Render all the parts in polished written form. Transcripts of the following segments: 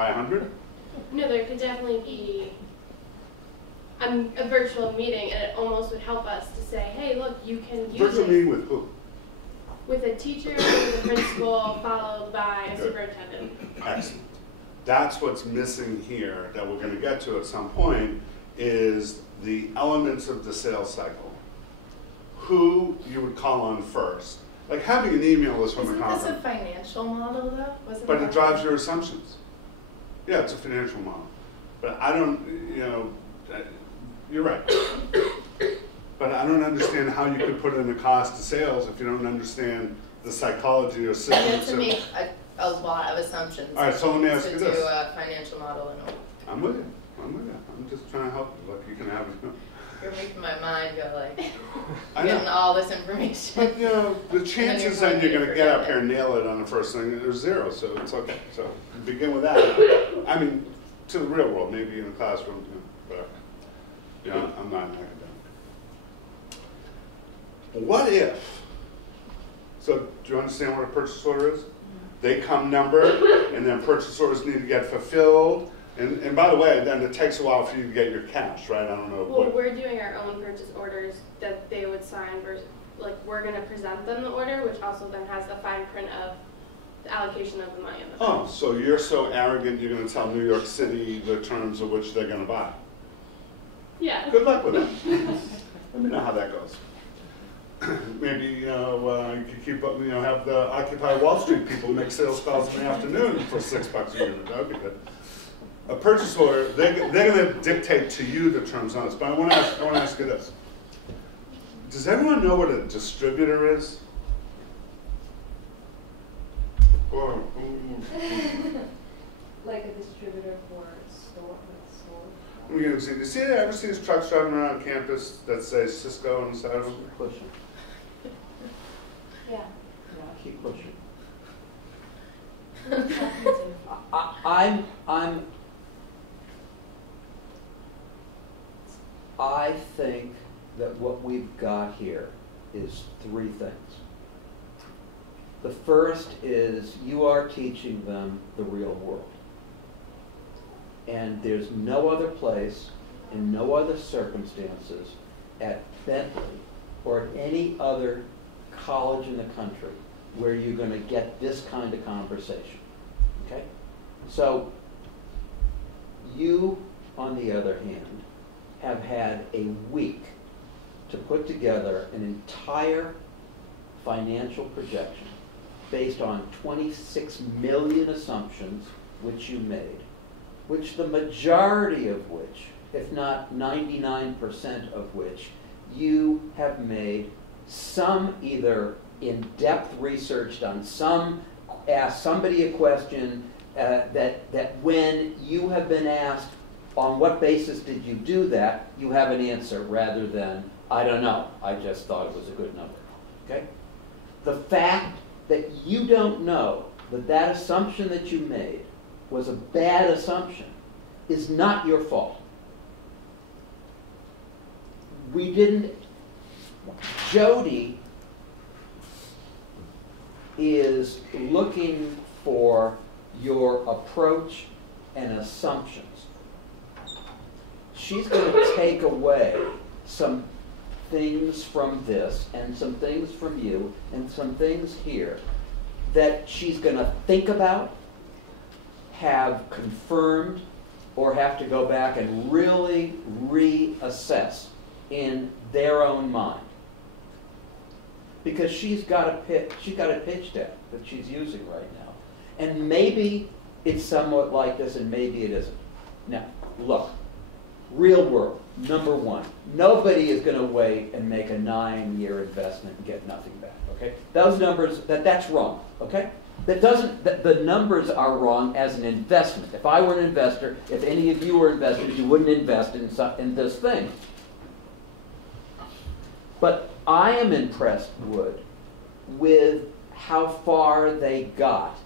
buy 100? No, there could definitely be a virtual meeting, and it almost would help us to say, hey, look, you can use Virtual it meeting with who? with a teacher, with a principal, followed by a Good. superintendent. Excellent. That's what's missing here that we're going to get to at some point is the elements of the sales cycle. Who you would call on first. Like having an email list from a Isn't this a conference. financial model though? Wasn't But it that- drives your assumptions. Yeah, it's a financial model. But I don't, you're right. But I don't understand how you could put in a cost to sales if you don't understand the psychology or system. You have to make a lot of assumptions. All right, so let me ask you to this. do a financial model and all. I'm with you. I'm just trying to help you. Look, you can have it. You're making my mind go like, I getting know. all this information. But the chances that you're going to forget get up it. here and nail it on the first thing are zero, so it's okay. So begin with that. I mean, to the real world, maybe in a classroom, whatever. I'm not an academic. What if? So do you understand what a purchase order is? They come numbered, and then purchase orders need to get fulfilled. And by the way, then it takes a while for you to get your cash, right? I don't know Well, what. we're doing our own purchase orders that they would sign versus, like, we're going to present them the order, which also then has the fine print of the allocation of the money in the Oh, so you're so arrogant you're going to tell New York City the terms of which they're going to buy. Yeah. Good luck with that. Let me know how that goes. Maybe you could keep up, have the Occupy Wall Street people make sales calls in the afternoon for $6 a unit. That would be good. A purchase order, they're going to dictate to you the terms on this. But I want to ask you this: does everyone know what a distributor is? Like a distributor for store. Let me get a see. You see, ever see these trucks driving around campus that say Cisco on the side of them? Pushing. Yeah. Yeah, keep pushing. I think that what we've got here is three things. The first is you are teaching them the real world. And there's no other place in no other circumstances at Bentley or at any other college in the country where you're going to get this kind of conversation. Okay? So you, on the other hand, have had a week to put together an entire financial projection based on 26 million assumptions which you made, which the majority of which, if not 99% of which, you have made some either in-depth research done, some asked somebody a question that when you have been asked on what basis did you do that, you have an answer rather than, I don't know, I just thought it was a good number. Okay? The fact that you don't know that that assumption that you made was a bad assumption is not your fault. We didn't. Jody is looking for your approach and assumptions. She's going to take away some things from this and some things from you and some things here that she's going to think about, have confirmed, or have to go back and really reassess in their own mind. Because she's got a pitch deck that she's using right now. And maybe it's somewhat like this and maybe it isn't. Now, look, real world, number one, nobody is going to wait and make a 9-year investment and get nothing back, okay? Those numbers, that's wrong, okay? The numbers are wrong as an investment. If I were an investor, if any of you were investors, you wouldn't invest in this thing. But I am impressed, Wood, with how far they got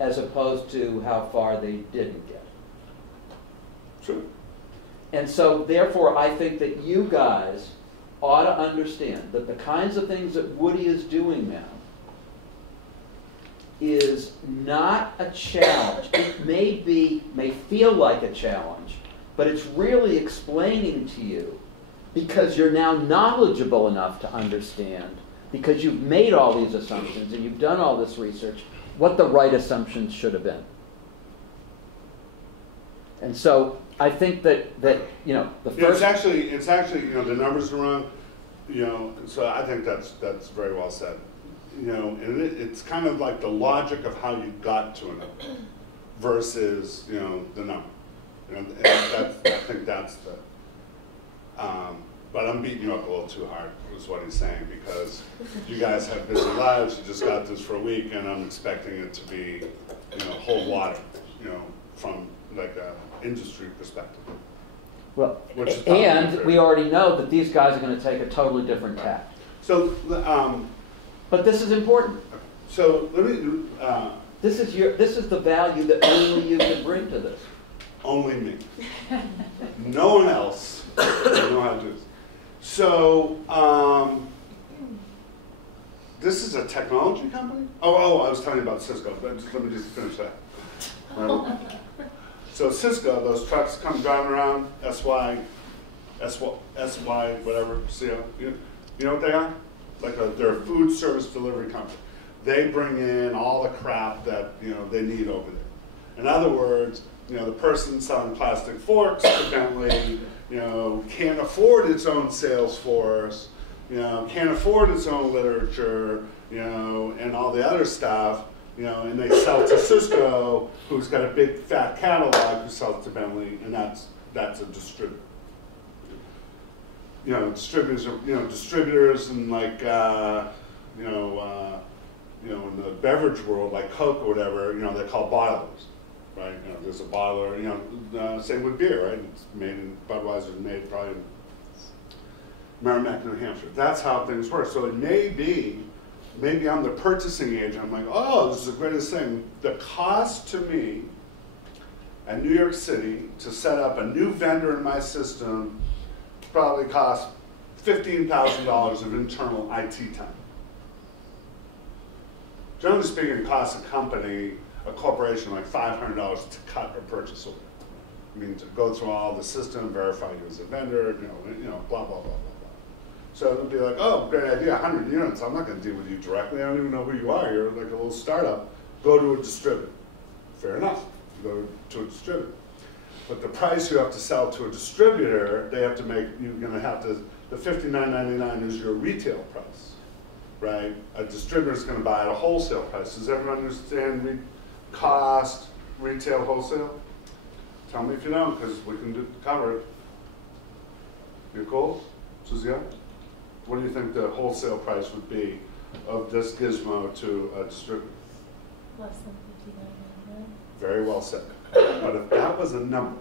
as opposed to how far they didn't get. Sure. And so, therefore, I think that you guys ought to understand that the kinds of things that Woody is doing now is not a challenge. It may feel like a challenge, but it's really explaining to you, because you're now knowledgeable enough to understand, because you've made all these assumptions and you've done all this research, what the right assumptions should have been. And so I think that the first... It's actually, the numbers are wrong, so I think that's very well said. And it's kind of like the logic of how you got to a number versus, the number. And I think that's the, but I'm beating you up a little too hard, is what he's saying, because you guys have busy lives, you just got this for a week, and I'm expecting it to be, hold water, from like a industry perspective. Well, Which is and fair. we already know that these guys are going to take a totally different tack. So, But this is important. so let me, This is the value that only you can bring to this. only me. No one else will know how to do this. So, this is a technology company? Oh, I was telling you about Cisco, but let me just finish that. So Cisco, those trucks come driving around, SY, whatever, CO. You know what they are? They're a food service delivery company. They bring in all the crap that they need over there. In other words, the person selling plastic forks to Bentley, can't afford its own sales force, can't afford its own literature, and all the other stuff, and they sell to Cisco, who's got a big fat catalog, who sells to Bentley, and that's a distributor. Distributors are, distributors and like, in the beverage world, like Coke or whatever, they're called bottlers, right? There's a bottler, same with beer, right? It's made in, Budweiser is made probably in Merrimack, New Hampshire. That's how things work. So it maybe I'm the purchasing agent. I'm like, oh, this is the greatest thing. The cost to me at New York City to set up a new vendor in my system probably cost $15,000 of internal IT time. Generally speaking, it costs a company, a corporation, like $500 to cut a purchase order. I mean, to go through all the system, verify you as a vendor, blah, blah, blah, blah, blah. So it would be like, oh, great idea, 100 units. I'm not going to deal with you directly. I don't even know who you are. You're like a little startup. Go to a distributor. Fair enough. Go to a distributor. But the price you have to sell to a distributor, they have to make, you're going to have to, the $59.99 is your retail price, right? A distributor is going to buy at a wholesale price. Does everyone understand cost, retail, wholesale? Tell me if you don't, because we can cover it. You cool? Suzanne? What do you think the wholesale price would be of this gizmo to a distributor? Less than $59.99. Very well said. But if that was a number,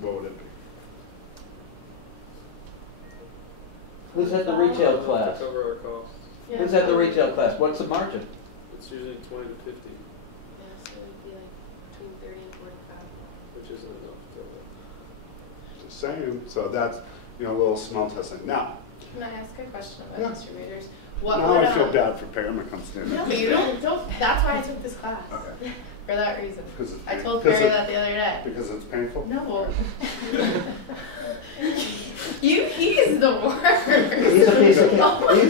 what would it be? Who's at the retail class? To cover our costs. Yeah. Who's at the retail class? What's the margin? It's usually 20 to 50, Yeah, so it would be like between 30 and 45. which isn't enough to. Just saying. So that's, a little smell testing. Now, Can I ask a question about Yeah. distributors? What now would, I feel bad for Pam that comes in. No, you don't, that's why I took this class. Okay. For that reason. Because it's I told because Perry it- that the other day. Because it's painful? No. He's the worst. He's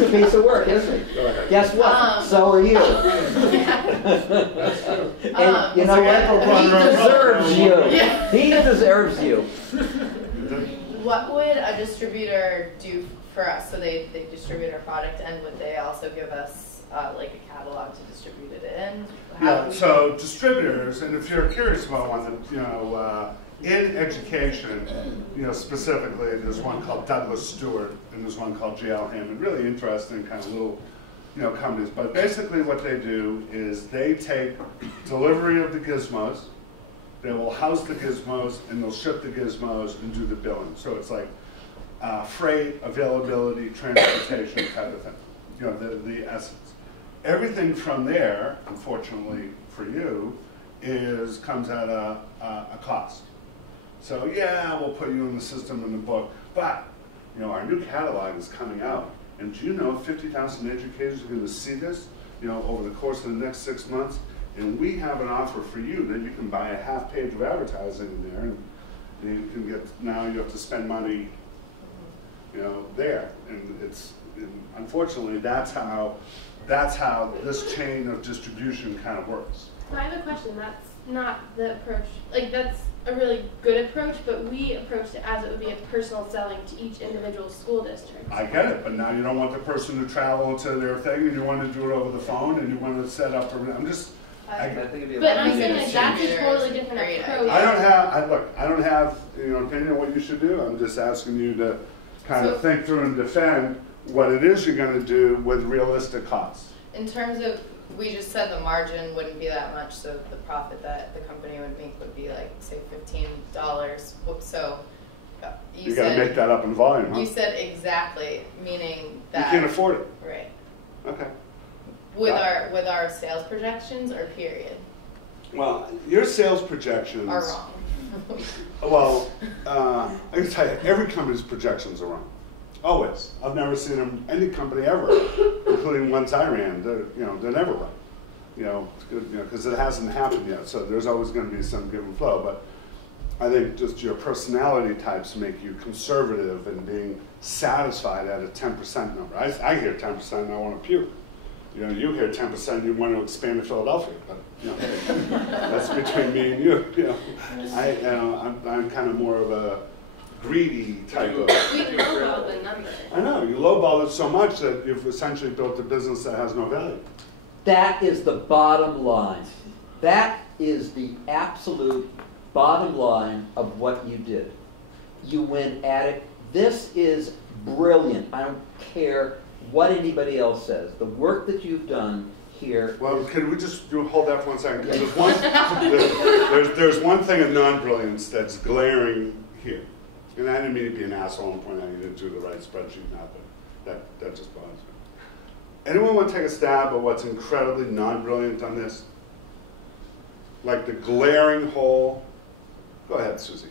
a piece of work, isn't he? Go ahead. Guess what? So are you. That's true. And you know what? He deserves you. Yeah. He deserves you. What would a distributor do for us? So they distribute our product, and would they also give us like a catalog to distribute it in? Yeah, so distributors, and if you're curious about one, in education, specifically, there's one called Douglas Stewart, and there's one called G.L. Hammond, really interesting kind of little, companies. But basically what they do is they take delivery of the gizmos, they will house the gizmos, and they'll ship the gizmos and do the billing. So it's like freight, availability, transportation type of thing, the essence. Everything from there, unfortunately for you, comes at a cost. So yeah, we'll put you in the system in the book, but our new catalog is coming out, and do you know 50,000 educators are going to see this? you know, over the course of the next 6 months, and we have an offer for you that you can buy a half page of advertising in there, and you can get, now you have to spend money, you know, there. And unfortunately, that's how this chain of distribution kind of works. So I have a question. That's not the approach. Like, that's a really good approach, but we approached it as it would be a personal selling to each individual school district. I get it, but now you don't want the person to travel to their thing, and you want to do it over the phone, and you want to set up. I'm just. I think it'd be a But lot I'm easier saying to like see. that's a distributors, totally different great approach. I don't have an opinion on what you should do. I'm just asking you to kind of think through and defend what it is you're going to do with realistic costs. In terms of, we just said the margin wouldn't be that much, so the profit that the company would make would be like, say, $15. So You got to make that up in volume, huh? You said exactly, meaning that. You can't afford it. Right. Okay. With our sales projections or period Well, your sales projections are wrong. Well, I can tell you, every company's projections are wrong. Always. I've never seen them, any company ever, including ones I ran. They're never right. Because it hasn't happened yet. So there's always going to be some give and flow. But I think just your personality types make you conservative and being satisfied at a 10% number. I hear 10% and I want to puke. You hear 10%, you want to expand to Philadelphia, but that's between me and you. I'm kind of more of a greedy type of. We lowball the number. I know, you lowball it so much that you've essentially built a business that has no value. That is the bottom line. That is the absolute bottom line of what you did. You went at it. This is brilliant. I don't care what anybody else says. The work that you've done here. Well, can we just hold that for 1 second? There's one thing of non-brilliance that's glaring here. And I didn't mean to be an asshole and point out you didn't do the right spreadsheet now, but that just bothers me. Anyone want to take a stab at what's incredibly non-brilliant on this? Like the glaring hole? Go ahead, Susie.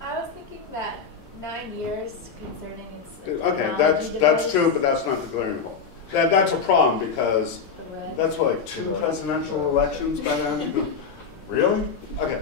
I was thinking that 9 years concerning its Okay, technology that's device. true, but that's not the glaring hole. That's a problem because The red. that's what, like 2 presidential elections by then? Really? Okay.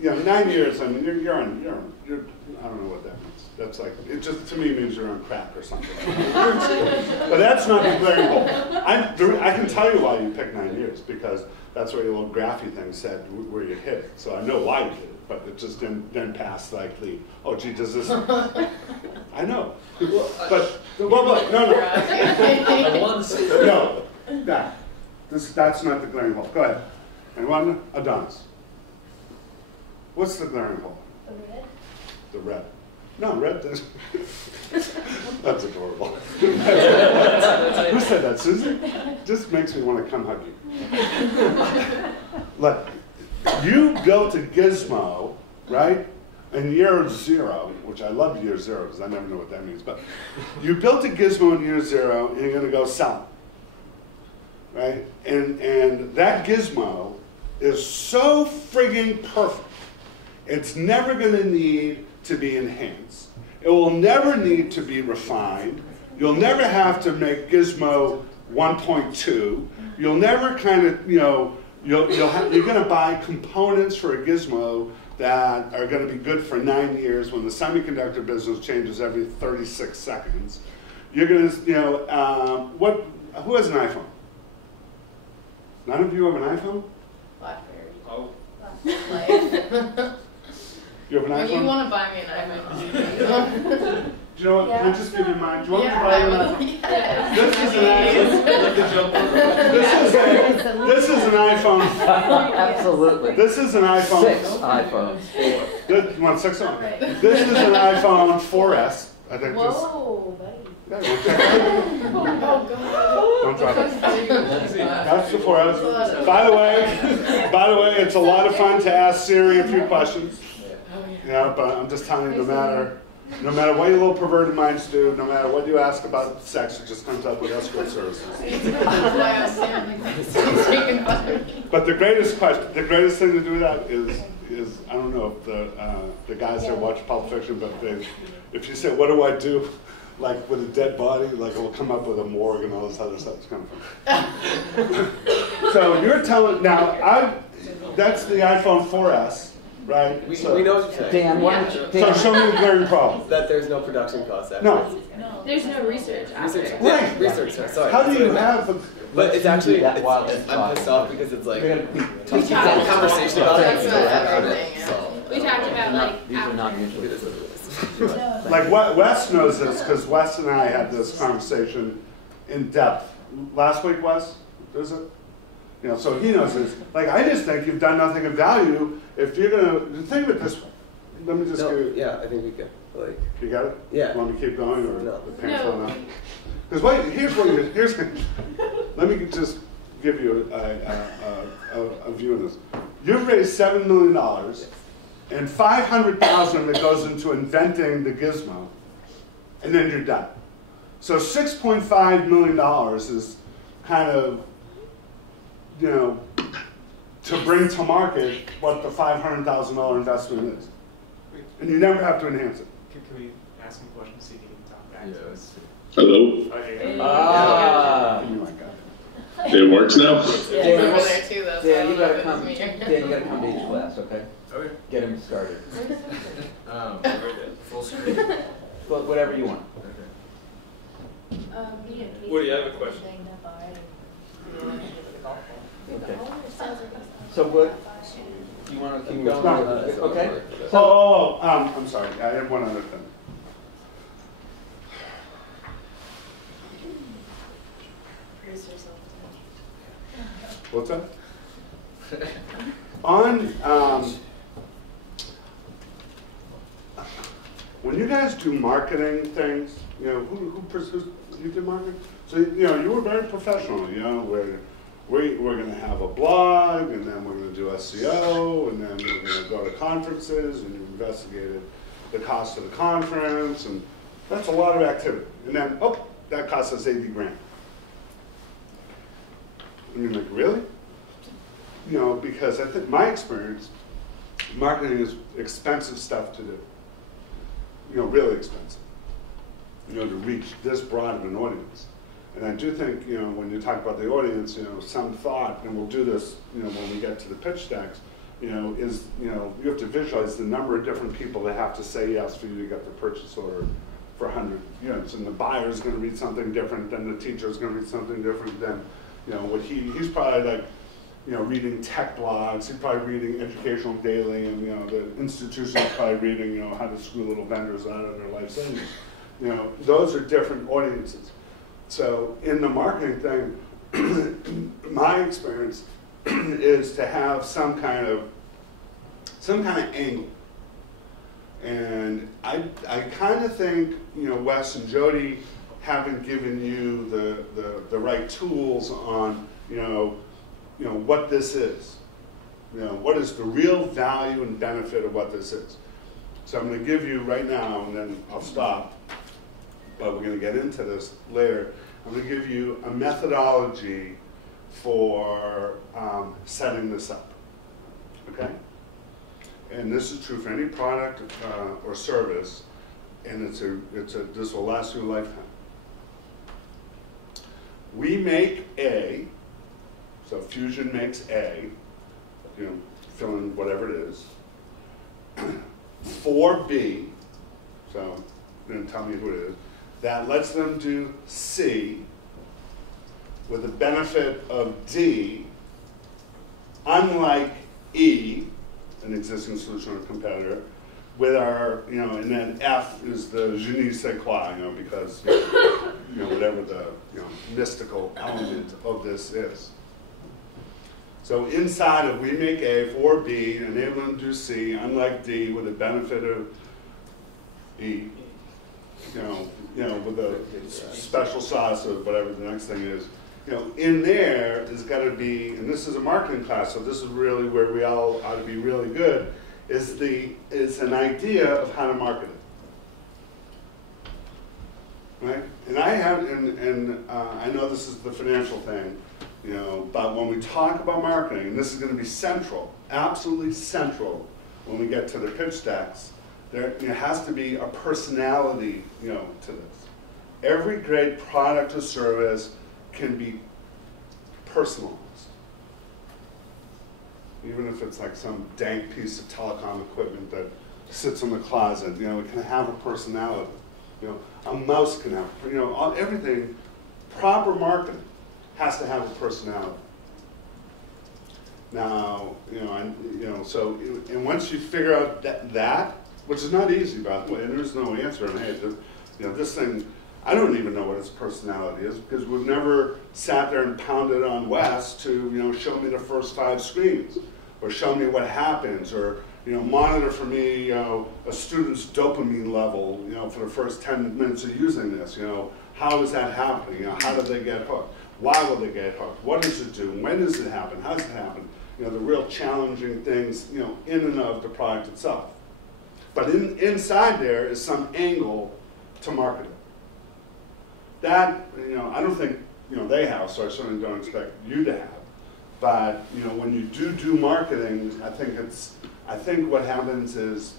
9 years, I mean, you're on, I don't know what that means. That's like, it just to me means you're on crack or something. But that's not the glaring hole. I can tell you why you picked 9 years, because that's what your little graphy thing said where you hit it. So I know why you did it, but it just didn't pass like the, oh gee, does this, I know. But, no. I want to see. No, that's not the glaring hole. Go ahead. Anyone? Adonis. What's the glaring hole? The red. The red. No, red does. That's adorable. Who said that, Susan? Just makes me want to come hug you. Look, you built a gizmo, right? In year 0, which I love year 0 because I never know what that means, but you built a gizmo in year 0 and you're going to go sell it, right? And that gizmo is so frigging perfect. It's never going to need to be enhanced. It will never need to be refined. You'll never have to make Gizmo 1.2. You'll never kind of, you're going to buy components for a Gizmo that are going to be good for 9 years when the semiconductor business changes every 36 seconds. You're going to, who has an iPhone? None of you have an iPhone? BlackBerry. Oh. Life. You have an Well, iPhone? you want to buy me an iPhone. Do you know what? Can I just give you mine? Do you want me to buy you an iPhone? Yes. This is an iPhone. Absolutely. This is an iPhone. 6 iPhones. 4. You want 6 on? This is an iPhone 4S. I think this. Whoa, buddy. Yeah, we'll check it out. Oh, God. Don't drop it. That's the 4S. By the way, it's a lot of fun to ask Siri a few questions. Yeah, but I'm just telling you, no matter what your little perverted minds do, no matter what you ask about sex, it just comes up with escort services. But the greatest thing to do with that is I don't know if the guys that watch Pulp Fiction, but if you say, what do I do like with a dead body, like it will come up with a morgue and all this other stuff that's coming from. So you're telling, now, that's the iPhone 4S, right? We So, know what you're saying. Dan, why don't you, so Dan, show me the glaring problem. That there's no production cost after. No. There's no research after. Research, Right. yeah, research, sorry. How do you sorry. have, But it's actually, that while it's I'm pissed off because it's like, you're gonna be We the talked conversation about it. Talks is about still happening, everything, yeah. so. We talked about like these are not after. mutually It is what it is. like Wes knows this, because Wes and I had this conversation in depth. Last week, Wes, is it? You know, so he knows this. Like, I just think you've done nothing of value if you're gonna, think of it this way. Let me just No, give you, yeah, I think we can, like, you got it? Yeah. Want me to keep going, or No. the pants No. on up? Because wait, here's, let me just give you a view of this. You've raised $7 million, and $500,000 that goes into inventing the gizmo, and then you're done. So $6.5 million is kind of, you know, to bring to market what the $500,000 investment is. And you never have to enhance it. Can we ask him questions so he can talk back to us? Hello? Okay. Ah. Oh my God. It works now? Yeah, Dan, over there too, though. so I Dan, you don't know gotta if it come, was me. Dan, you gotta come to each class, okay? Okay. Get him started. Full screen. Well, whatever you want. Woody, I have a question. Okay. So what, you wanna keep going? Okay? I'm sorry, I have one other thing. What's that? On, when you guys do marketing things, you know, who pursues, you do marketing? So, you know, you were very professional, you know, we're gonna have a blog, and then we're gonna do SEO, and then we're gonna go to conferences, and you investigated the cost of the conference, and that's a lot of activity. And then, oh, that cost us 80 grand. I mean, like, really? You know, because I think my experience, marketing is expensive stuff to do. You know, really expensive. You know, to reach this broad of an audience. And I do think, you know, when you talk about the audience, you know, some thought, and we'll do this, you know, when we get to the pitch decks, you know, is, you know, you have to visualize the number of different people that have to say yes for you to get the purchase order for 100 units. And the buyer's gonna read something different, then the teacher's gonna read something different, than, you know, what he's probably like, you know, reading tech blogs, he's probably reading Educational Daily, and, you know, the institution's probably reading, you know, how to screw little vendors out of their life savings. You know, those are different audiences. So in the marketing thing, my experience is to have some kind of angle. And I kind of think, you know, Wes and Jody haven't given you the right tools on, you know, what this is. You know, what is the real value and benefit of what this is. So I'm going to give you right now, and then I'll stop, but we're going to get into this later. I'm going to give you a methodology for setting this up, okay? And this is true for any product or service, and this will last you a lifetime. We make A, so Fusion makes A, you know, fill in whatever it is, for B, so then tell me who it is, that lets them do C with the benefit of D, unlike E, an existing solution or competitor, with our, you know, and then F is the je ne sais quoi, you know, because, you know, whatever the, you know, mystical element of this is. So inside of we make A for B, enable them to do C, unlike D, with the benefit of E, you know, with a special sauce of whatever the next thing is. You know, in there is got to be, and this is a marketing class, so this is really where we all ought to be really good, is an idea of how to market it. Right? And I have, I know this is the financial thing, you know, but when we talk about marketing, and this is going to be central, absolutely central, when we get to the pitch decks, there has to be a personality, you know, to this. every great product or service can be personalized. Even if it's like some dank piece of telecom equipment that sits in the closet, you know, it can have a personality. You know, a mouse can have, you know, everything, proper marketing has to have a personality. Now, you know, so, and once you figure out that, which is not easy, by the way, and there's no answer, and hey, you know, this thing, I don't even know what its personality is, because we've never sat there and pounded on Wes to, you know, show me the first 5 screens, or show me what happens, or, you know, monitor for me, you know, a student's dopamine level, you know, for the first 10 minutes of using this, you know, how is that happening, you know, how do they get hooked, why will they get hooked, what does it do, when does it happen, how does it happen, you know, the real challenging things, you know, in and of the product itself. But inside there is some angle to marketing. That, you know, I don't think, you know, they have, so I certainly don't expect you to have. But, you know, when you do marketing, I think what happens is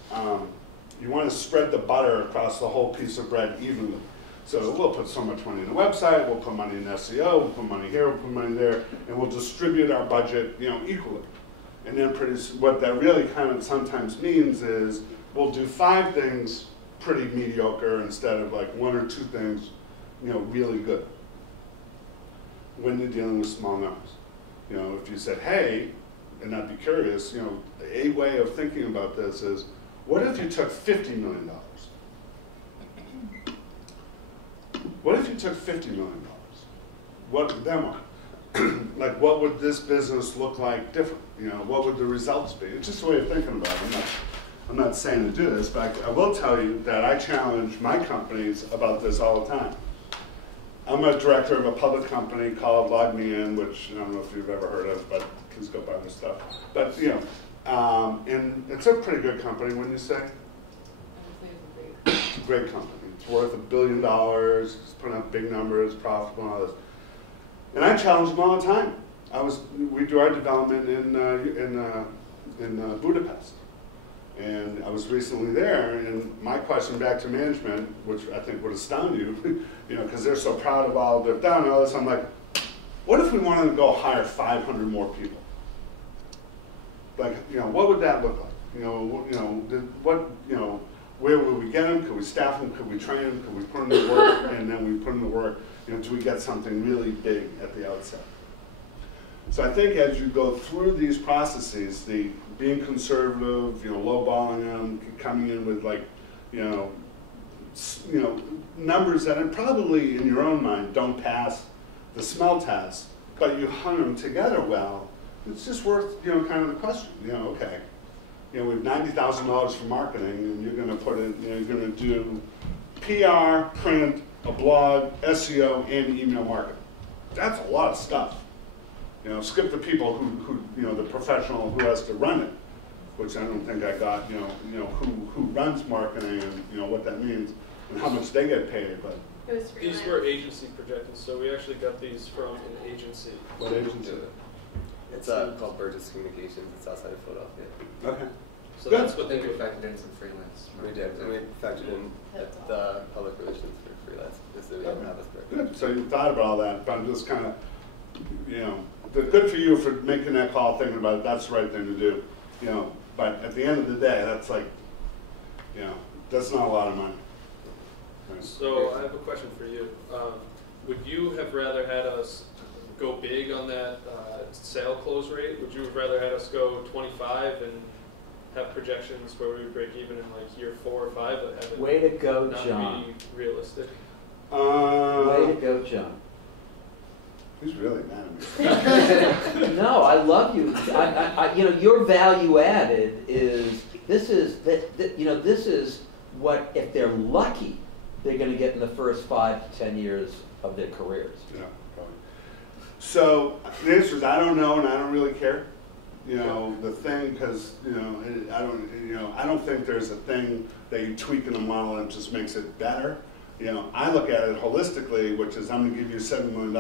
you want to spread the butter across the whole piece of bread evenly. So we'll put so much money in the website, we'll put money in SEO, we'll put money here, we'll put money there, and we'll distribute our budget, you know, equally. And then what that really kind of sometimes means is we'll do 5 things pretty mediocre instead of like 1 or 2 things, you know, really good. When you're dealing with small numbers. You know, if you said, hey, and I'd be curious, you know, a way of thinking about this is, what if you took $50 million? What if you took $50 million? What then what? Like, what would this business look like different? You know, what would the results be? It's just a way of thinking about it. I'm not saying to do this, but I will tell you that I challenge my companies about this all the time. I'm a director of a public company called LogMeIn, which I don't know if you've ever heard of, but please go buy my stuff. But, you know, and it's a pretty good company, wouldn't you say? It's a great company. It's worth $1 billion, it's putting up big numbers, profitable, and all this. And I challenge them all the time. We do our development in Budapest. And I was recently there, and my question back to management, which I think would astound you, you know, because they're so proud of all they've done and all this, I'm like, what if we wanted to go hire 500 more people? Like, you know, what would that look like? Where would we get them? Could we staff them? Could we train them? Could we put them to work? And then we put them to work, you know, do we get something really big at the outset? So I think as you go through these processes, the being conservative, you know, lowballing them, coming in with like, you know, numbers that are probably in your own mind don't pass the smell test, but you hung them together well, it's just worth, you know, kind of the question, you know, okay, you know, we have $90,000 for marketing, and you're going to put in, you know, you're going to do PR, print, a blog, SEO, and email marketing. That's a lot of stuff. You know, skip the people who you know, the professional who has to run it, which I don't think I got, you know, who runs marketing and, you know, what that means and how much they get paid, but. It was These were agency projected, so we actually got these from an agency. What agency? It's called Burgess Communications. It's outside of Philadelphia. Okay. So Good. that's what They they could do. factor in some freelance. We did, and we factored in the public relations for freelance because we don't have a Good. So you thought about all that, but I'm just kind of, you know, good for you for making that call, thinking about it. That's the right thing to do. You know, but at the end of the day, that's like, you know, that's not a lot of money. Right. So I have a question for you. Would you have rather had us go big on that sale close rate? Would you have rather had us go 25 and have projections where we would break even in like year 4 or 5, but have it Way to go, not John. be realistic? Way to go, John. He's really mad at me. No, I love you. You know, your value added is this is that you know, this is what, if they're lucky, they're going to get in the first 5 to 10 years of their careers. Yeah, probably. So the answer is I don't know, and I don't really care. You know, the thing, because you know, I don't think there's a thing that you tweak in a model and it just makes it better. You know, I look at it holistically, which is I'm going to give you $7 million,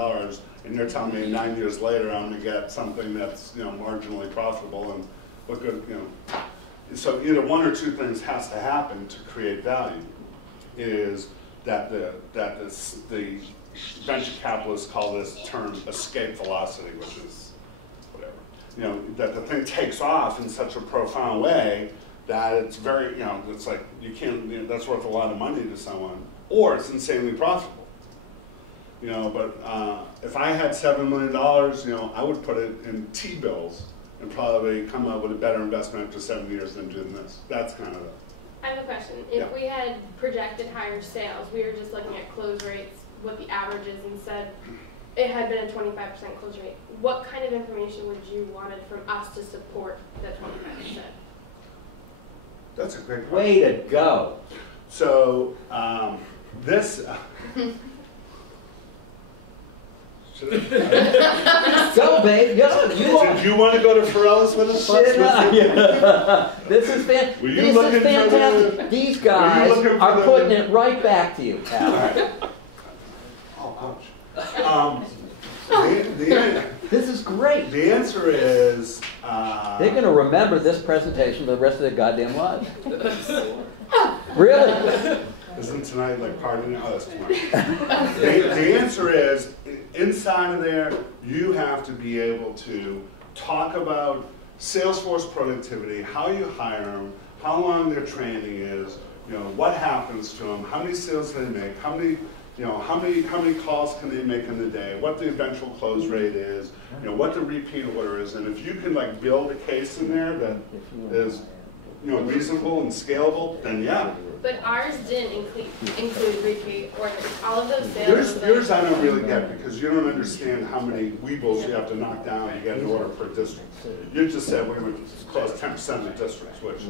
and you're telling me 9 years later I'm going to get something that's, you know, marginally profitable and look good, you know. So either 1 or 2 things has to happen to create value. Is that the venture capitalists call this term escape velocity, which is whatever. You know, that the thing takes off in such a profound way that it's very, you know, it's like you can't, you know, that's worth a lot of money to someone, or it's insanely profitable. You know, but if I had $7 million, you know, I would put it in T-bills and probably come up with a better investment after 7 years than doing this. That's kind of it. I have a question. If we had projected higher sales, we were just looking at close rates, what the average is, and said it had been a 25% close rate, what kind of information would you wanted from us to support that 25%? That's a great question. Way to go. So this. Go, babe. Go. Did you want to go to Pharrell's with us? This is fantastic. Were you looking for the- These guys looking for are the- putting it right back to you, Al. All right. Oh, ouch. This is great. The answer is. They're going to remember this presentation for the rest of their goddamn lives. Really? Isn't tonight like partying? Oh, that's too much. The answer is, inside of there, you have to be able to talk about Salesforce productivity, how you hire them, how long their training is, you know, what happens to them, how many sales they make, how many, you know, how many calls can they make in the day, what the eventual close rate is, you know, what the repeat order is, and if you can like build a case in there that is, you know, reasonable and scalable, then yeah. But ours didn't include repeat orders. All of those sales. Yours I don't really get because you don't understand how many weebles you have to knock down to get an order per district. You just said we're going to close 10% of the districts, which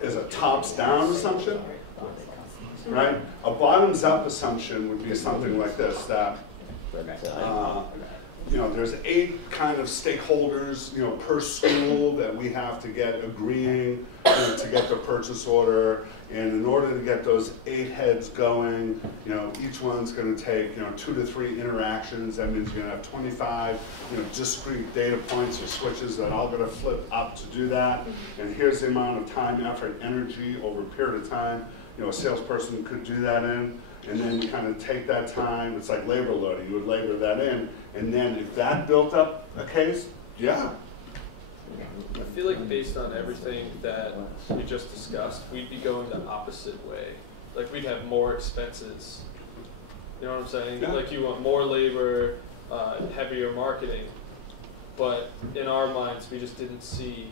is a tops-down assumption, right? A bottoms-up assumption would be something like this, that you know, there's 8 kind of stakeholders, you know, per school that we have to get agreeing to get the purchase order. And in order to get those 8 heads going, you know, each one's going to take, you know, 2 to 3 interactions. That means you're going to have 25, you know, discrete data points or switches that all going to flip up to do that. And here's the amount of time, effort, energy over a period of time, you know, a salesperson could do that in. And then you kind of take that time, it's like labor loading, you would labor that in, and then if that built up a case, yeah. I feel like based on everything that we just discussed, we'd be going the opposite way. Like we'd have more expenses. You know what I'm saying? Yeah. Like you want more labor, heavier marketing, but in our minds we just didn't see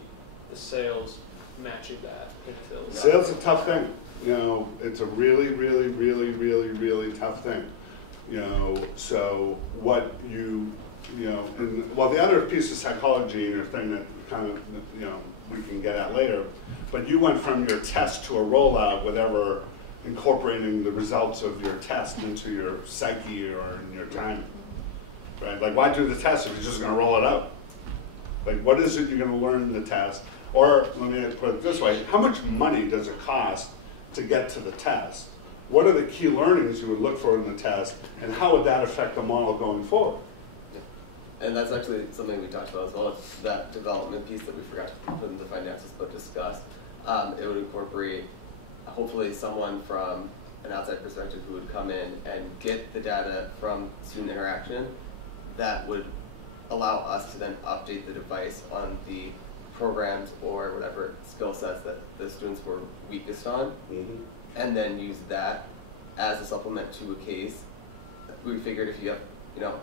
the sales matching that until. Sales is a tough thing. You know, it's a really, really, really, really, really tough thing. You know, so what you know, and, well, the other piece of psychology or thing that kind of, you know, we can get at later, but you went from your test to a rollout without incorporating the results of your test into your psyche or in your time, right? Like, why do the test if you're just going to roll it out? Like, what is it you're going to learn in the test? Or, let me put it this way, how much money does it cost to get to the test? What are the key learnings you would look for in the test, and how would that affect the model going forward? And that's actually something we talked about as well, that development piece that we forgot to put in the finances but discussed. It would incorporate, hopefully, someone from an outside perspective who would come in and get the data from student interaction that would allow us to then update the device on the programs or whatever skill sets that the students were weakest on, and then use that as a supplement to a case. We figured if you have, you know,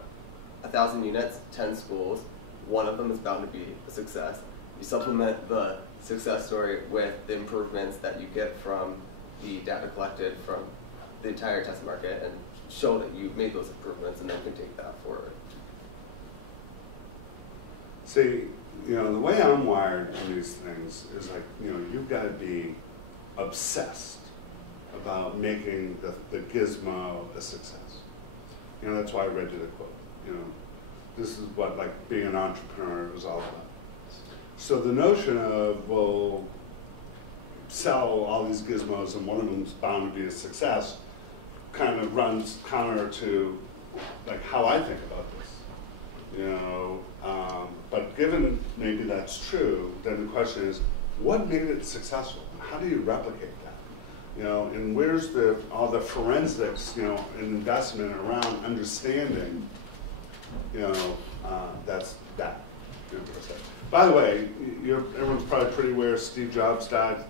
1,000 units, 10 schools, one of them is bound to be a success. You supplement the success story with the improvements that you get from the data collected from the entire test market and show that you've made those improvements, and then can take that forward. See, you know, the way I'm wired on these things is like, you know, you've got to be obsessed about making the gizmo a success. You know, that's why I read you the quote. You know, this is what like being an entrepreneur is all about. So the notion of, well, sell all these gizmos and one of them's bound to be a success kind of runs counter to like how I think about this. You know, but given maybe that's true, then the question is, what made it successful? How do you replicate that? You know, and where's all the forensics, you know, and investment around understanding, you know, that's that. You know, by the way, everyone's probably pretty aware Steve Jobs died.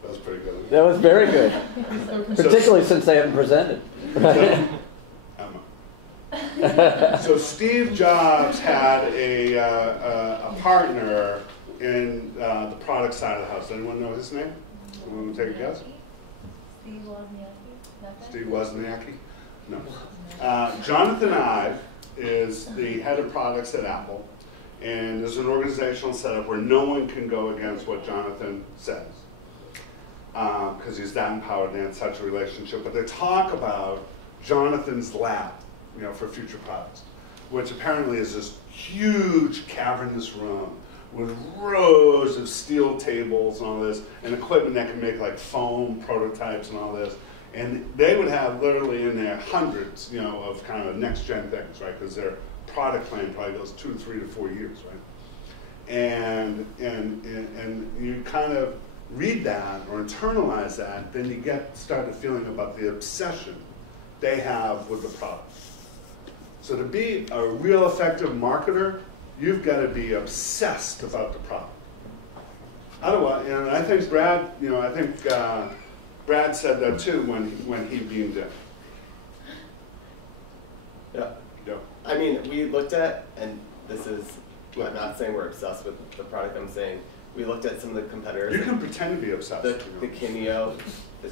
That was pretty good. That was very good, particularly since they haven't presented. Right? So Steve Jobs had a partner in the product side of the house. Anyone know his name? Anyone want to take a guess? Steve Wozniacki? Steve Wozniacki? No. Jonathan Ive is the head of products at Apple, and there's an organizational setup where no one can go against what Jonathan says, because he's that empowered and has such a relationship. But they talk about Jonathan's lab, you know, for future products, which apparently is this huge cavernous room with rows of steel tables and all this, and equipment that can make like foam prototypes and all this. And they would have literally in there hundreds, you know, of kind of next gen things, right? Because their product plan probably goes 2 to 3 to 4 years, right? And you kind of read that or internalize that, then you start feeling about the obsession they have with the product. So to be a real effective marketer, you've got to be obsessed about the product. Otherwise, and I think Brad, you know, Brad said that too when he beamed in. Yeah. Yeah. I mean, we looked at, and this is, I'm not saying we're obsessed with the product, I'm saying we looked at some of the competitors. You can pretend to be obsessed. The Kineo, do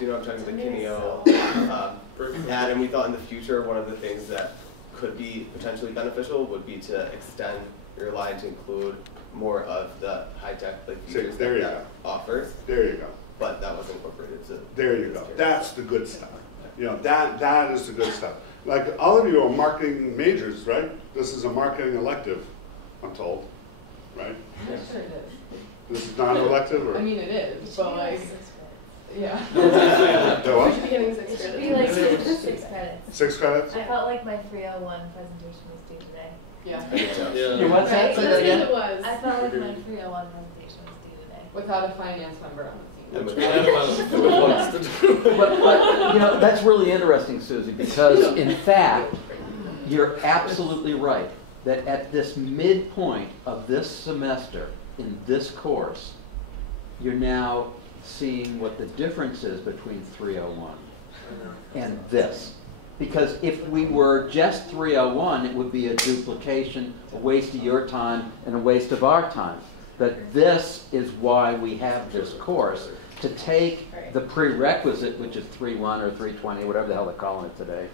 you know what I'm talking about? The Kineo ad, and we thought in the future one of the things that could be potentially beneficial would be to extend your line to include more of the high-tech features that offers. There you go. But that wasn't incorporated to. There you go. That's the good stuff. You know, that is the good stuff. Like all of you are marketing majors, right? This is a marketing elective, I'm told, right? I'm sure it is. This is not an elective, or? I mean, it is, but like, yeah. The what? It should be like 6 credits. 6 credits? I felt like my 301 presentation was due today. Yeah. You what's that? Say that again? It was. I felt like my 301 presentation was due today. Without a finance member on the team. But you know, that's really interesting, Susie, because in fact, you're absolutely right that at this midpoint of this semester in this course, you're now seeing what the difference is between 301 and this. Because if we were just 301, it would be a duplication, a waste of your time, and a waste of our time. But this is why we have this course, to take the prerequisite, which is 3.1 or 3.20, whatever the hell they're calling it today,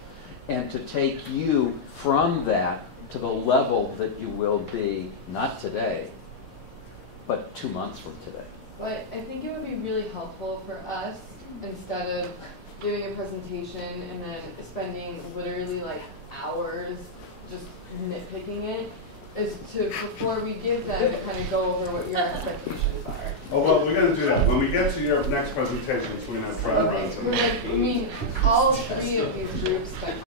and to take you from that to the level that you will be, not today, but 2 months from today. But I think it would be really helpful for us, instead of doing a presentation and then spending literally like hours just nitpicking it, is to, before we give them, kind of go over what your expectations are. Oh, well, we're going to do that. When we get to your next presentations, we're going to try and run some. I mean, all 3 of these groups spent